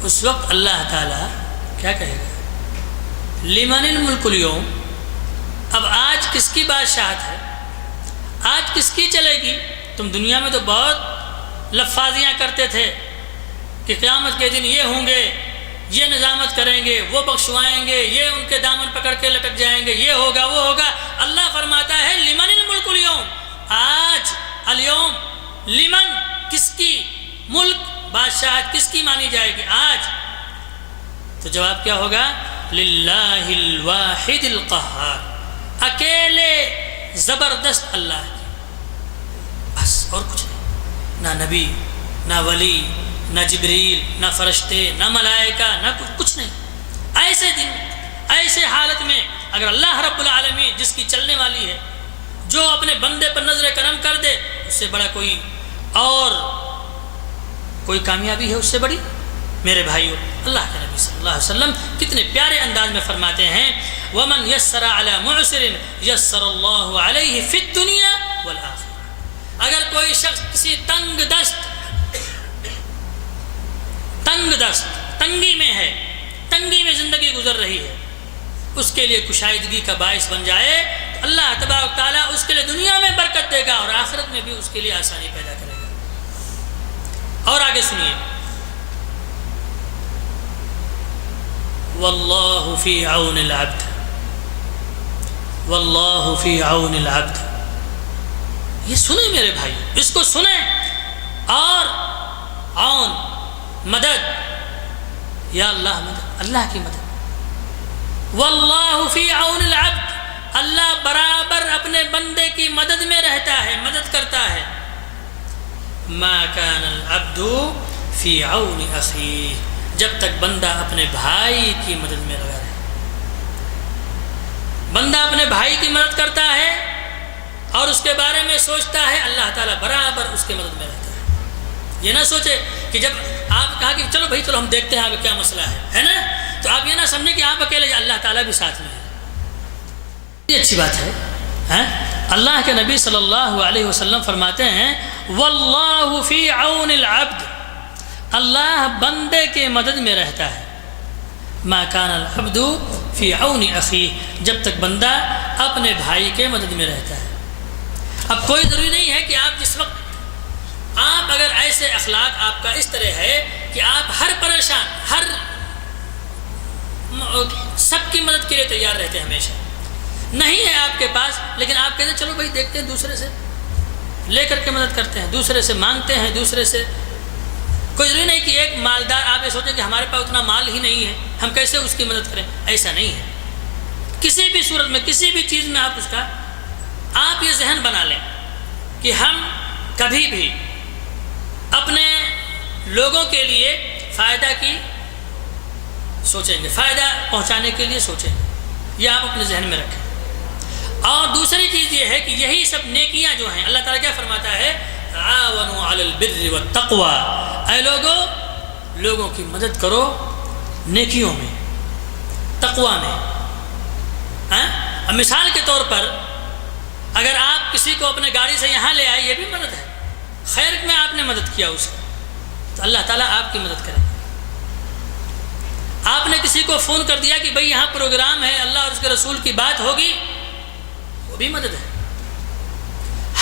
اس وقت اللہ تعالیٰ کیا کہے گا، لمن الملک اليوم، اب آج کس کی بادشاہت ہے، آج کس کی چلے گی؟ تم دنیا میں تو بہت لفاظیاں کرتے تھے کہ قیامت کے دن یہ ہوں گے، یہ نظامت کریں گے، وہ بخشوائیں گے، یہ ان کے دامن پکڑ کے لٹک جائیں گے، یہ ہوگا وہ ہوگا۔ اللہ فرماتا ہے لمن الملک اليوم، آج اليوم لمن، کس کی ملک، بادشاہت کس کی مانی جائے گی آج؟ تو جواب کیا ہوگا، للہ الواحد القہار، اکیلے زبردست اللہ کی، بس اور کچھ نہیں، نہ نبی، نہ ولی، نہ جبریل، نہ فرشتے، نہ ملائکہ، نہ کچھ نہیں۔ ایسے دن، ایسے حالت میں اگر اللہ رب العالمین جس کی چلنے والی ہے، جو اپنے بندے پر نظر کرم کر دے، اس سے بڑا کوئی اور کوئی کامیابی ہے اس سے بڑی؟ میرے بھائیوں، اللہ کے نبی صلی اللہ علیہ وسلم کتنے پیارے انداز میں فرماتے ہیں وَمَنْ يَسَّرَ عَلَى مُعْسِرٍ يَسَّرَ اللَّهُ عَلَيْهِ فِي الدُّنْيَا وَالْآخِرَةِ، اگر کوئی شخص کسی تنگی میں ہے، تنگی میں زندگی گزر رہی ہے، اس کے لیے کشائیدگی کا باعث بن جائے، تو اللہ تبارک تعالیٰ اس کے لیے دنیا میں برکت دے گا اور آخرت میں بھی اس کے لیے آسانی پیدا کرے گا۔ اور آگے سنیے، واللہ فی عون العبد، واللہ فی عون العبد، یہ سنیں میرے بھائی، اس کو سنیں، اور عون مدد، یا اللہ مدد، اللہ کی مدد. واللہ فی عون العبد، اللہ برابر اپنے بندے کی مدد میں رہتا ہے، مدد کرتا ہے. ما کان العبد فی عون اخیہ، جب تک بندہ اپنے بھائی کی مدد میں لگا رہے. بندہ اپنے بھائی کی مدد کرتا ہے اور اس کے بارے میں سوچتا ہے، اللہ تعالیٰ برابر اس کے مدد میں رہتا ہے. یہ نہ سوچے کہ جب آپ کہا کہ چلو بھائی چلو ہم دیکھتے ہیں آپ کیا مسئلہ ہے نا، تو آپ یہ نہ سمجھیں کہ آپ اکیلے، اللہ تعالیٰ بھی ساتھ میں ہے. یہ اچھی بات ہے. اللہ کے نبی صلی اللہ علیہ وسلم فرماتے ہیں واللہ فی عون العبد، اللہ بندے کے مدد میں رہتا ہے. ما کان العبد فی عون اخیہ، جب تک بندہ اپنے بھائی کے مدد میں رہتا ہے. اب کوئی ضروری نہیں ہے کہ آپ جس وقت آپ اگر ایسے اخلاق آپ کا اس طرح ہے کہ آپ ہر پریشان، ہر سب کی مدد کے لیے تیار رہتے ہیں، ہمیشہ نہیں ہے آپ کے پاس، لیکن آپ کہتے ہیں چلو بھائی دیکھتے ہیں، دوسرے سے لے کر کے مدد کرتے ہیں، دوسرے سے مانگتے ہیں، دوسرے سے. کوئی ضروری نہیں کہ ایک مالدار آپ یہ سوچیں کہ ہمارے پاس اتنا مال ہی نہیں ہے، ہم کیسے اس کی مدد کریں. ایسا نہیں ہے. کسی بھی صورت میں، کسی بھی چیز میں آپ اس کا آپ یہ ذہن بنا لیں کہ ہم کبھی بھی اپنے لوگوں کے لیے فائدہ کی سوچیں گے، فائدہ پہنچانے کے لیے سوچیں گے. یہ آپ اپنے ذہن میں رکھیں. اور دوسری چیز یہ ہے کہ یہی سب نیکیاں جو ہیں، اللہ تعالیٰ کیا فرماتا ہے، تعاونوا علی البر والتقوی، اے لوگوں کی مدد کرو نیکیوں میں، تقوی میں. مثال کے طور پر اگر آپ کسی کو اپنے گاڑی سے یہاں لے آئے، یہ بھی مدد ہے. خیر میں آپ نے مدد کیا اسے، تو اللہ تعالیٰ آپ کی مدد کرے. آپ نے کسی کو فون کر دیا کہ بھئی یہاں پروگرام ہے، اللہ اور اس کے رسول کی بات ہوگی، وہ بھی مدد ہے.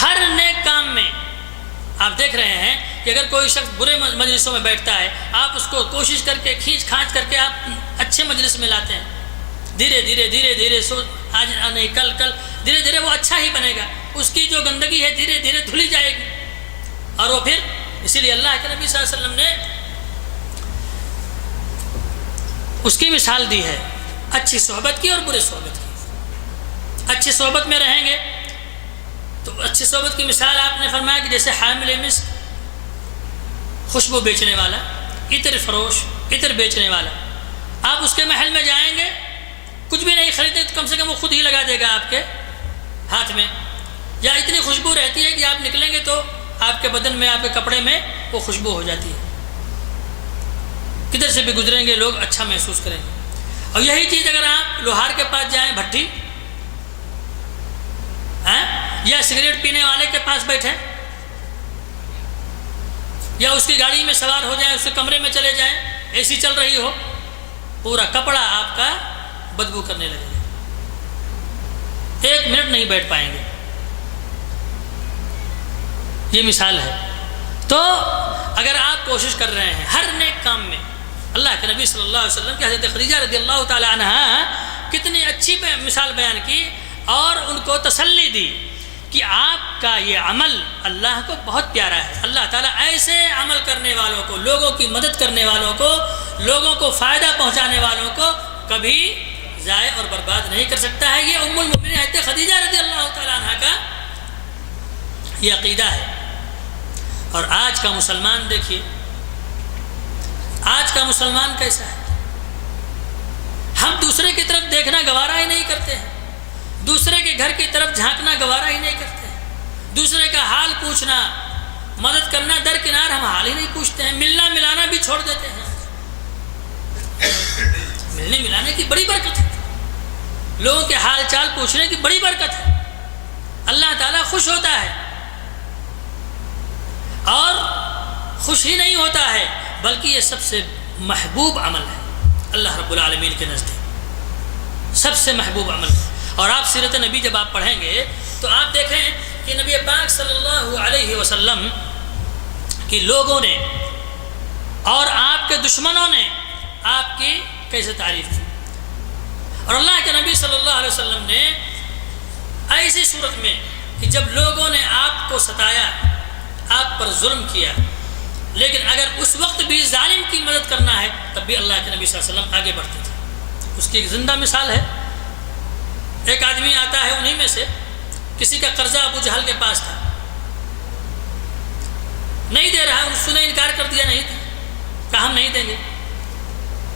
ہر نیک کام میں آپ دیکھ رہے ہیں کہ اگر کوئی شخص برے مجلسوں میں بیٹھتا ہے، آپ اس کو کوشش کر کے کھینچ کھانچ کر کے آپ اچھے مجلس میں لاتے ہیں. دھیرے دھیرے دھیرے دھیرے آج نہیں کل دھیرے دھیرے وہ اچھا ہی بنے گا. اس کی جو گندگی ہے دھیرے دھیرے دھلی جائے گی. اور وہ پھر اسی لیے اللہ کے نبی صلی اللہ علیہ وسلم نے اس کی مثال دی ہے اچھی صحبت کی اور برے صحبت کی. اچھی صحبت میں رہیں گے تو اچھی صحبت کی مثال آپ نے فرمایا کہ جیسے حامل مسک، خوشبو بیچنے والا، عطر فروش، عطر بیچنے والا. آپ اس کے محل میں جائیں گے، کچھ بھی نہیں خریدیں تو کم سے کم وہ خود ہی لگا دے گا آپ کے ہاتھ میں. یا اتنی خوشبو رہتی ہے کہ آپ نکلیں گے تو آپ کے بدن میں، آپ کے کپڑے میں وہ خوشبو ہو جاتی ہے. کدھر سے بھی گزریں گے لوگ اچھا محسوس کریں گے. اور یہی چیز اگر آپ لوہار کے پاس جائیں، بھٹی، یا سگریٹ پینے والے کے پاس بیٹھیں، یا اس کی گاڑی میں سوار ہو جائیں، اس کے کمرے میں چلے جائیں، اے سی چل رہی ہو، پورا کپڑا آپ کا بدبو کرنے لگے گا، 1 منٹ نہیں بیٹھ پائیں گے. یہ مثال ہے. تو اگر آپ کوشش کر رہے ہیں ہر نیک کام میں، اللہ کے نبی صلی اللہ علیہ وسلم کی حضرت خدیجہ رضی اللہ تعالی عنہا کتنی اچھی مثال بیان کی اور ان کو تسلی دی کہ آپ کا یہ عمل اللہ کو بہت پیارا ہے. اللہ تعالیٰ ایسے عمل کرنے والوں کو، لوگوں کی مدد کرنے والوں کو، لوگوں کو فائدہ پہنچانے والوں کو کبھی ضائع اور برباد نہیں کر سکتا ہے. یہ ام المؤمنین حضرت خدیجہ رضی اللہ تعالی عنہا کا یہ عقیدہ ہے. اور آج کا مسلمان دیکھیے، آج کا مسلمان کیسا ہے. ہم دوسرے کی طرف دیکھنا گوارا ہی نہیں کرتے ہیں، دوسرے کے گھر کی طرف جھانکنا گوارا ہی نہیں کرتے ہیں، دوسرے کا حال پوچھنا، مدد کرنا درکنار، ہم حال ہی نہیں پوچھتے ہیں. ملنا ملانا بھی چھوڑ دیتے ہیں. ملنے ملانے کی بڑی برکت ہے، لوگوں کے حال چال پوچھنے کی بڑی برکت ہے. اللہ تعالیٰ خوش ہوتا ہے، اور خوش ہی نہیں ہوتا ہے بلکہ یہ سب سے محبوب عمل ہے اللہ رب العالمین کے نزدیک، سب سے محبوب عمل ہے. اور آپ سیرت نبی جب آپ پڑھیں گے تو آپ دیکھیں کہ نبی پاک صلی اللہ علیہ وسلم کی لوگوں نے اور آپ کے دشمنوں نے آپ کی کیسے تعریف کی. اور اللہ کے نبی صلی اللہ علیہ وسلم نے ایسی صورت میں کہ جب لوگوں نے آپ کو ستایا، آپ پر ظلم کیا، لیکن اگر اس وقت بھی ظالم کی مدد کرنا ہے تب بھی اللہ کے نبی صلی اللہ علیہ وسلم آگے بڑھتے تھے۔ اس کی ایک زندہ مثال ہے، ایک آدمی آتا ہے انہی میں سے، کسی کا قرضہ ابو جہل کے پاس تھا، نہیں دے رہا، اس نے انکار کر دیا، نہیں تھا، کہا ہم نہیں دیں گے۔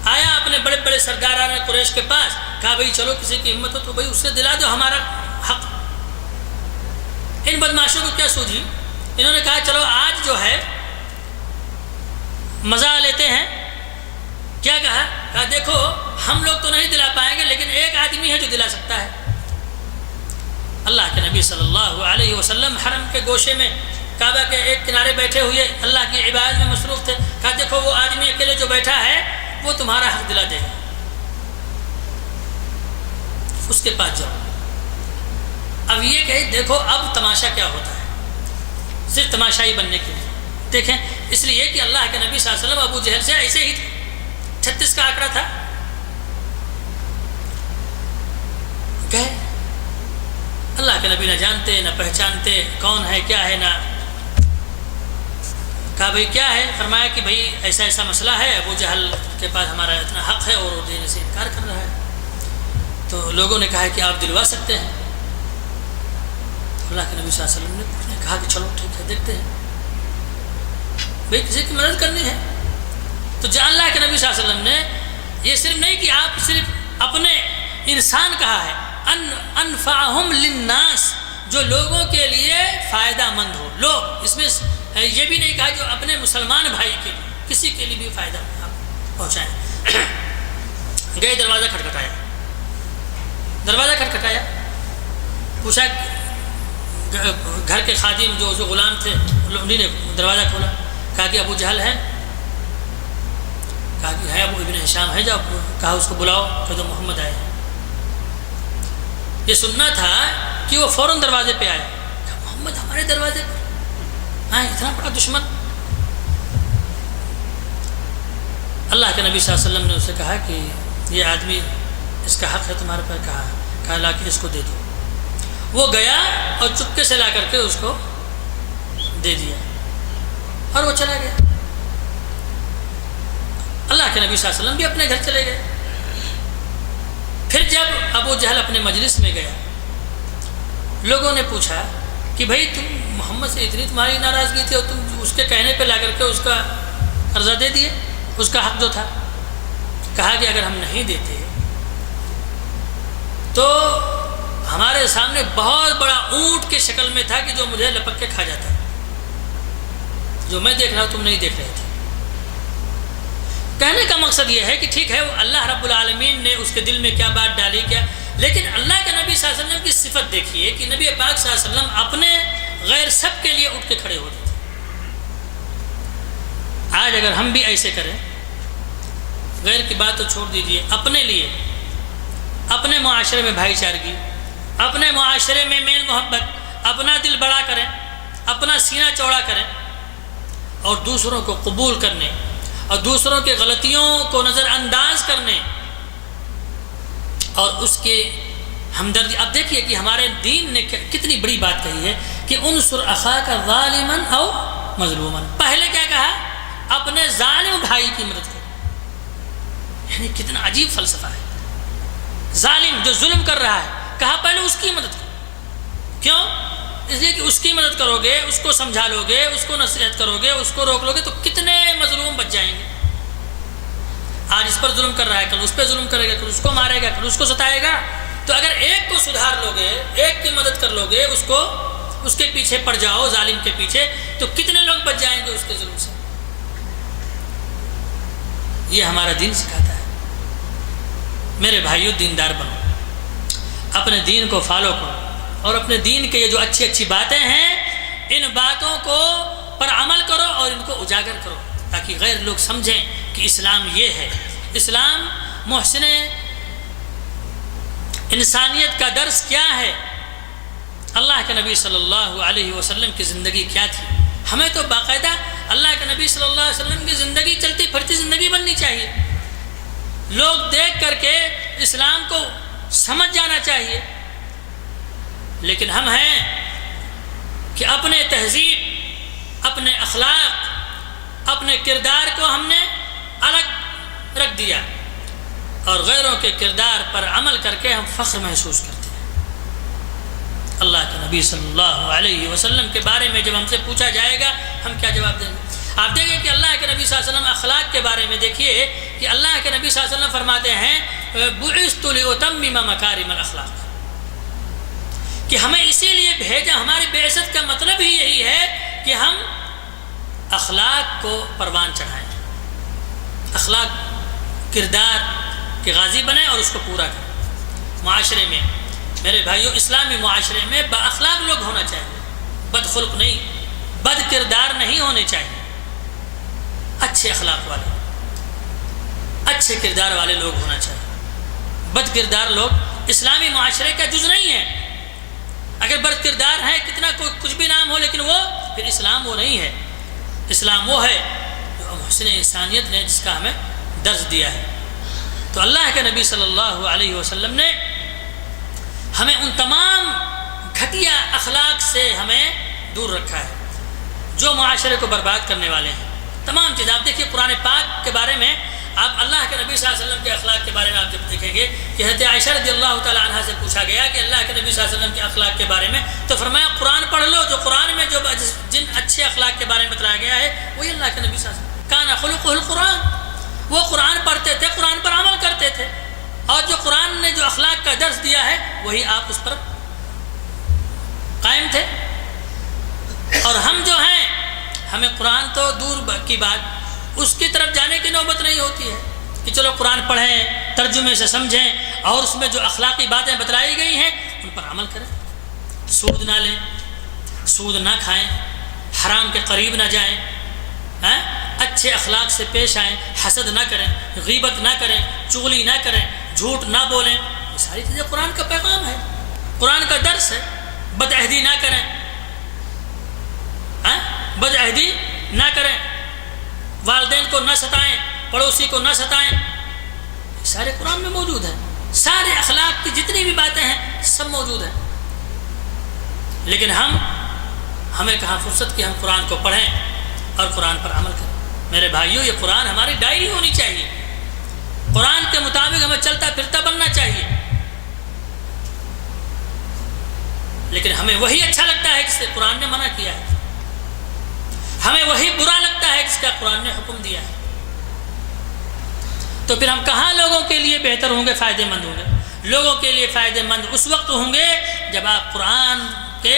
آیا اپنے بڑے بڑے سرداران قریش کے پاس، کہا بھئی چلو کسی کی ہمت ہو تو بھئی اس سے دلا دو ہمارا حق۔ ان بدماشوں کو کیا سوجھی، انہوں نے کہا چلو آج جو ہے مزہ لیتے ہیں۔ کیا کہا دیکھو ہم لوگ تو نہیں دلا پائیں گے لیکن ایک آدمی ہے جو دلا سکتا ہے۔ اللہ کے نبی صلی اللہ علیہ وسلم حرم کے گوشے میں کعبہ کے ایک کنارے بیٹھے ہوئے اللہ کی عبادت میں مصروف تھے۔ کہا دیکھو وہ آدمی اکیلے جو بیٹھا ہے وہ تمہارا حق دلا دے گا، اس کے پاس جاؤ۔ اب یہ کہ دیکھو اب تماشا کیا ہوتا ہے، صرف تماشائی بننے کے لیے دیکھیں، اس لیے کہ اللہ کے نبی صلی اللہ علیہ وسلم ابو جہل سے ایسے ہی تھے، 36 کا آنکڑا تھا، گئے۔ اللہ کے نبی نہ جانتے نہ پہچانتے کون ہے کیا ہے، نہ کہا بھئی کیا ہے، فرمایا کہ بھئی ایسا ایسا مسئلہ ہے، ابو جہل کے پاس ہمارا اتنا حق ہے اور وہ دینے سے انکار کر رہا ہے۔ تو لوگوں نے کہا کہ آپ دلوا سکتے ہیں۔ اللہ کے نبی صلی اللہ علیہ وسلم نے کہا کہ چلو ٹھیک ہے دیکھتے ہیں، بھئی کسی کی مدد کرنی ہے تو جہاں اللہ کے نبی صلی اللہ علیہ وسلم نے یہ صرف نہیں کہ آپ صرف اپنے انسان کہا ہے، انفعہم للناس، جو لوگوں کے لیے فائدہ مند ہو، لوگ، اس میں یہ بھی نہیں کہا جو اپنے مسلمان بھائی کے لیے، کسی کے لیے بھی فائدہ آپ پہنچائیں۔ گئے، دروازہ کھٹکھٹایا، دروازہ کھٹکھٹایا، پوچھا، گھر کے خادم جو غلام تھے انہیں نے دروازہ کھولا، کہا کہ ابو جہل ہے، کہا کہ ہے ابو ابن ہشام ہے، جاؤ، کہا اس کو بلاؤ، کہ تو محمد آئے۔ یہ سننا تھا کہ وہ فوراً دروازے پہ آئے، کہا محمد ہمارے دروازے پہ، ہاں اتنا بڑا دشمن۔ اللہ کے نبی صلی اللہ علیہ وسلم نے اسے کہا کہ یہ آدمی اس کا حق ہے تمہارے پر، کہا لا کہ اس کو دے دو۔ وہ گیا اور چپکے سے لا کر کے اس کو دے دیا اور وہ چلا گیا۔ اللہ کے نبی صلی اللہ علیہ وسلم بھی اپنے گھر چلے گئے۔ پھر جب ابو جہل اپنے مجلس میں گیا، لوگوں نے پوچھا کہ بھائی تم محمد سے اتنی تمہاری ناراضگی تھی اور تم اس کے کہنے پہ لا کر کے اس کا قرضہ دے دیے، اس کا حق جو تھا۔ کہا کہ اگر ہم نہیں دیتے تو ہمارے سامنے بہت بڑا اونٹ کی شکل میں تھا کہ جو مجھے لپک کے کھا جاتا، جو میں دیکھ رہا ہوں تم نہیں دیکھ رہے تھے۔ کہنے کا مقصد یہ ہے کہ ٹھیک ہے وہ اللہ رب العالمین نے اس کے دل میں کیا بات ڈالی کیا، لیکن اللہ کے نبی صلی اللہ علیہ وسلم کی صفت دیکھیے کہ نبی پاک صلی اللہ علیہ وسلم اپنے غیر سب کے لیے اٹھ کے کھڑے ہوتے تھے۔ آج اگر ہم بھی ایسے کریں، غیر کی بات تو چھوڑ دیجئے، اپنے لیے، اپنے معاشرے میں بھائی چارگی، اپنے معاشرے میں میل محبت، اپنا دل بڑا کریں، اپنا سینہ چوڑا کریں، اور دوسروں کو قبول کرنے اور دوسروں کے غلطیوں کو نظر انداز کرنے اور اس کے ہمدردی۔ اب دیکھیے کہ ہمارے دین نے کتنی بڑی بات کہی ہے کہ انصر اخاک ظالما او مظلوما۔ پہلے کیا کہا؟ اپنے ظالم بھائی کی مدد کرو، یعنی کتنا عجیب فلسفہ ہے۔ ظالم جو ظلم کر رہا ہے، کہا پہلے اس کی مدد کرو۔ کیوں؟ اس لیے کہ اس کی مدد کرو گے، اس کو سمجھا لو گے، اس کو نصیحت کرو گے، اس کو روک لو گے تو کتنے مظلوم بچ جائیں گے۔ آج اس پر ظلم کر رہا ہے، کل اس پہ ظلم کرے گا، کل اس کو مارے گا، کل اس کو ستائے گا۔ تو اگر ایک کو سدھار لو گے، ایک کی مدد کر لو گے، اس کے پیچھے پڑ جاؤ، ظالم کے پیچھے، تو کتنے لوگ بچ جائیں گے اس کے ظلم سے۔ یہ ہمارا دین سکھاتا ہے۔ میرے بھائیو، دیندار بنو، اپنے دین کو فالو کرو، اور اپنے دین کے یہ جو اچھی اچھی باتیں ہیں ان باتوں کو پر عمل کرو اور ان کو اجاگر کرو، تاکہ غیر لوگ سمجھیں کہ اسلام یہ ہے۔ اسلام محسن انسانیت کا درس کیا ہے، اللہ کے نبی صلی اللہ علیہ وسلم کی زندگی کیا تھی۔ ہمیں تو باقاعدہ اللہ کے نبی صلی اللہ علیہ وسلم کی زندگی چلتی پھرتی زندگی بننی چاہیے، لوگ دیکھ کر کے اسلام کو سمجھ جانا چاہیے۔ لیکن ہم ہیں کہ اپنے تہذیب، اپنے اخلاق، اپنے کردار کو ہم نے الگ رکھ دیا اور غیروں کے کردار پر عمل کر کے ہم فخر محسوس کرتے ہیں۔ اللہ کے نبی صلی اللہ علیہ وسلم کے بارے میں جب ہم سے پوچھا جائے گا ہم کیا جواب دیں گے؟ آپ دیکھیں کہ اللہ کے نبی صلی اللہ علیہ وسلم اخلاق کے بارے میں دیکھیے کہ اللہ کے نبی صلی اللہ علیہ وسلم فرماتے ہیں بعثت لأتمم مکارم الاخلاق، کہ ہمیں اسی لیے بھیجا، ہماری بعثت کا مطلب ہی یہی ہے کہ ہم اخلاق کو پروان چڑھائیں، اخلاق کردار کے غازی بنیں اور اس کو پورا کریں۔ معاشرے میں میرے بھائیوں، اسلامی معاشرے میں با اخلاق لوگ ہونا چاہیے، بد خلق نہیں، بد کردار نہیں ہونے چاہیے، اچھے اخلاق والے، اچھے کردار والے لوگ ہونا چاہیے۔ بد کردار لوگ اسلامی معاشرے کا جز نہیں ہے۔ اگر بد کردار ہے، کتنا کچھ بھی نام ہو، لیکن وہ پھر اسلام وہ نہیں ہے۔ اسلام وہ ہے جو محسن انسانیت نے جس کا ہمیں درس دیا ہے۔ تو اللہ کے نبی صلی اللہ علیہ وسلم نے ہمیں ان تمام گھٹیا اخلاق سے ہمیں دور رکھا ہے جو معاشرے کو برباد کرنے والے ہیں۔ تمام چیز آپ دیکھیے قرآن پاک کے بارے میں، آپ اللہ کے نبی صلی اللہ علیہ وسلم کے اخلاق کے بارے میں آپ جب دیکھیں گے کہ حضرت عائشہ رضی اللہ تعالی عنہا سے پوچھا گیا کہ اللہ کے نبی صلی اللہ علیہ وسلم کے اخلاق کے بارے میں، تو فرمایا قرآن پڑھ لو، جو قرآن میں جو جن اچھے اخلاق کے بارے میں بتایا گیا ہے وہی اللہ کے نبی صلی اللہ علیہ وسلم کان خلقہ القرآن، وہ قرآن پڑھتے تھے، قرآن پر عمل کرتے تھے، اور جو قرآن نے جو اخلاق کا درس دیا ہے وہی آپ اس پر قائم تھے۔ اور ہم جو ہیں، ہمیں قرآن تو دور کی بات، اس کی طرف جانے کی نوبت نہیں ہوتی ہے کہ چلو قرآن پڑھیں، ترجمے سے سمجھیں، اور اس میں جو اخلاقی باتیں بتلائی گئی ہیں ان پر عمل کریں۔ سود نہ لیں، سود نہ کھائیں، حرام کے قریب نہ جائیں، اچھے اخلاق سے پیش آئیں، حسد نہ کریں، غیبت نہ کریں، چغلی نہ کریں، جھوٹ نہ بولیں۔ یہ ساری چیزیں قرآن کا پیغام ہے، قرآن کا درس ہے۔ بدعہدی نہ کریں، بدعہدی نہ کریں، والدین کو نہ ستائیں، پڑوسی کو نہ ستائیں، یہ سارے قرآن میں موجود ہیں۔ سارے اخلاق کی جتنی بھی باتیں ہیں سب موجود ہیں، لیکن ہمیں کہاں فرصت کی ہم قرآن کو پڑھیں اور قرآن پر عمل کریں۔ میرے بھائیوں، یہ قرآن ہماری ڈائری ہونی چاہیے، قرآن کے مطابق ہمیں چلتا پھرتا بننا چاہیے، لیکن ہمیں وہی اچھا لگتا ہے جس سے قرآن نے منع کیا ہے، ہمیں وہی برا لگتا ہے جس کا قرآن نے حکم دیا ہے۔ تو پھر ہم کہاں لوگوں کے لیے بہتر ہوں گے، فائدہ مند ہوں گے؟ لوگوں کے لیے فائدہ مند اس وقت ہوں گے جب آپ قرآن کے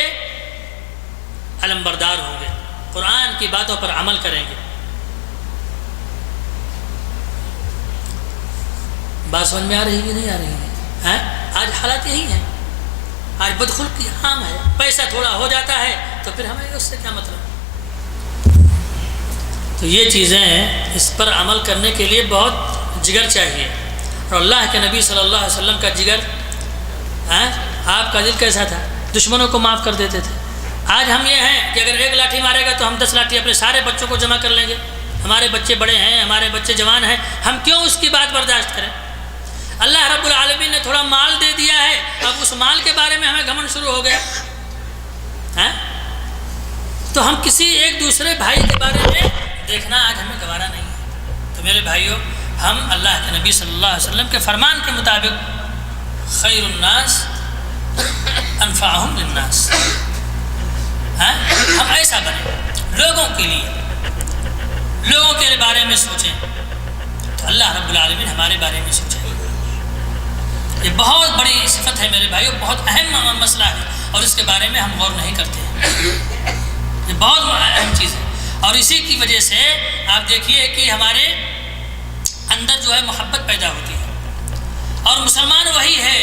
علمبردار ہوں گے، قرآن کی باتوں پر عمل کریں گے۔ بات سمجھ میں آ رہی ہے نہیں آ رہی ہے؟ آج حالات یہی ہیں، آج بدخلقی عام ہے، پیسہ تھوڑا ہو جاتا ہے تو پھر ہمیں اس سے کیا مطلب۔ تو یہ چیزیں، اس پر عمل کرنے کے لیے بہت جگر چاہیے، اور اللہ کے نبی صلی اللہ علیہ وسلم کا جگر، آپ کا دل کیسا تھا؟ دشمنوں کو معاف کر دیتے تھے۔ آج ہم یہ ہیں کہ اگر ایک لاٹھی مارے گا تو ہم 10 لاٹھی اپنے سارے بچوں کو جمع کر لیں گے، ہمارے بچے بڑے ہیں، ہمارے بچے جوان ہیں، ہم کیوں اس کی بات برداشت کریں؟ اللہ رب العالمین نے تھوڑا مال دے دیا ہے، اب اس مال کے بارے میں ہمیں گھمنڈ شروع ہو گیا، تو ہم کسی ایک دوسرے بھائی کے بارے میں دیکھنا آج ہمیں گوارا نہیں ہے۔ تو میرے بھائیوں، ہم اللہ کے نبی صلی اللہ علیہ وسلم کے فرمان کے مطابق خیر الناس انفعہم للناس، ہم ایسا بنیں، لوگوں کے لیے، لوگوں کے بارے میں سوچیں، تو اللہ رب العالمین ہمارے بارے میں سوچیں۔ یہ بہت بڑی صفت ہے میرے بھائیوں، بہت اہم مسئلہ ہے، اور اس کے بارے میں ہم غور نہیں کرتے ہیں۔ یہ بہت اہم چیز ہے، اور اسی کی وجہ سے آپ دیکھیے کہ ہمارے اندر جو ہے محبت پیدا ہوتی ہے، اور مسلمان وہی ہے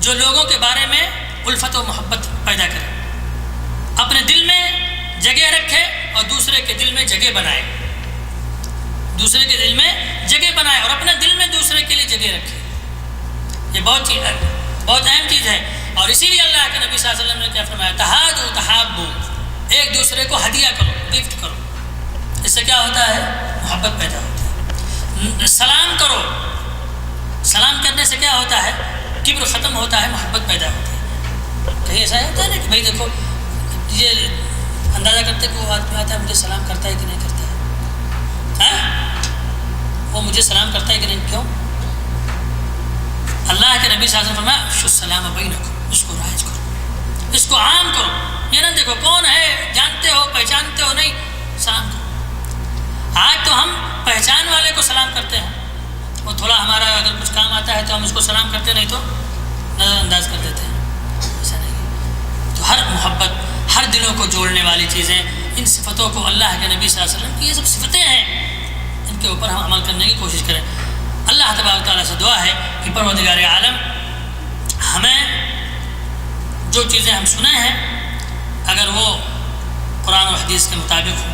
جو لوگوں کے بارے میں الفت و محبت پیدا کرے، اپنے دل میں جگہ رکھے اور دوسرے کے دل میں جگہ بنائے، دوسرے کے دل میں جگہ بنائے اور اپنے دل میں دوسرے کے لیے جگہ رکھے۔ یہ بہت اہم چیز ہے، اور اسی لیے اللہ کے نبی صلی اللہ علیہ وسلم نے کیا فرمایا؟ تہادوا تحابوا، ایک دوسرے کو ہدیہ کرو، گفٹ کرو، اس سے کیا ہوتا ہے؟ محبت پیدا ہوتی ہے۔ سلام کرو، سلام کرنے سے کیا ہوتا ہے؟ کبر ختم ہوتا ہے، محبت پیدا ہوتی ہے۔ کہیں ایسا ہوتا ہے نا کہ بھائی دیکھو، یہ اندازہ کرتے کہ وہ آدمی آتا ہے مجھے سلام کرتا ہے کہ نہیں کرتا ہے، وہ مجھے سلام کرتا ہے کہ نہیں؟ کیوں؟ اللہ کے نبی صلی اللہ علیہ وسلم فرمایا افشوا السلام بینکم، اس کو رائج کرو، اس کو عام کرو، یہ نہ دیکھو کون ہے، جانتے ہو پہچانتے ہو نہیں، سلام کرو۔ آج تو ہم پہچان والے کو سلام کرتے ہیں، وہ تھوڑا ہمارا اگر کچھ کام آتا ہے تو ہم اس کو سلام کرتے، نہیں تو نظر انداز کر دیتے ہیں، ایسا نہیں۔ تو ہر محبت، ہر دلوں کو جوڑنے والی چیزیں، ان صفتوں کو اللہ کے نبی صلی اللہ علیہ وسلم کی یہ سب صفتیں ہیں، ان کے اوپر ہم عمل کرنے کی کوشش کریں۔ اللہ تبارک تعالیٰ سے دعا ہے کہ پروردگار عالم ہمیں جو چیزیں ہم سنے ہیں اگر وہ قرآن و حدیث کے مطابق ہو،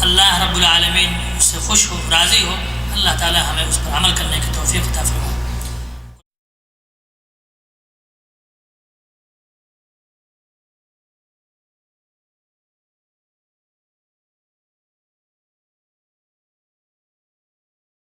اللہ رب العالمین اس سے خوش ہو، راضی ہو، اللہ تعالیٰ ہمیں اس پر عمل کرنے کی توفیق عطا فرمائے۔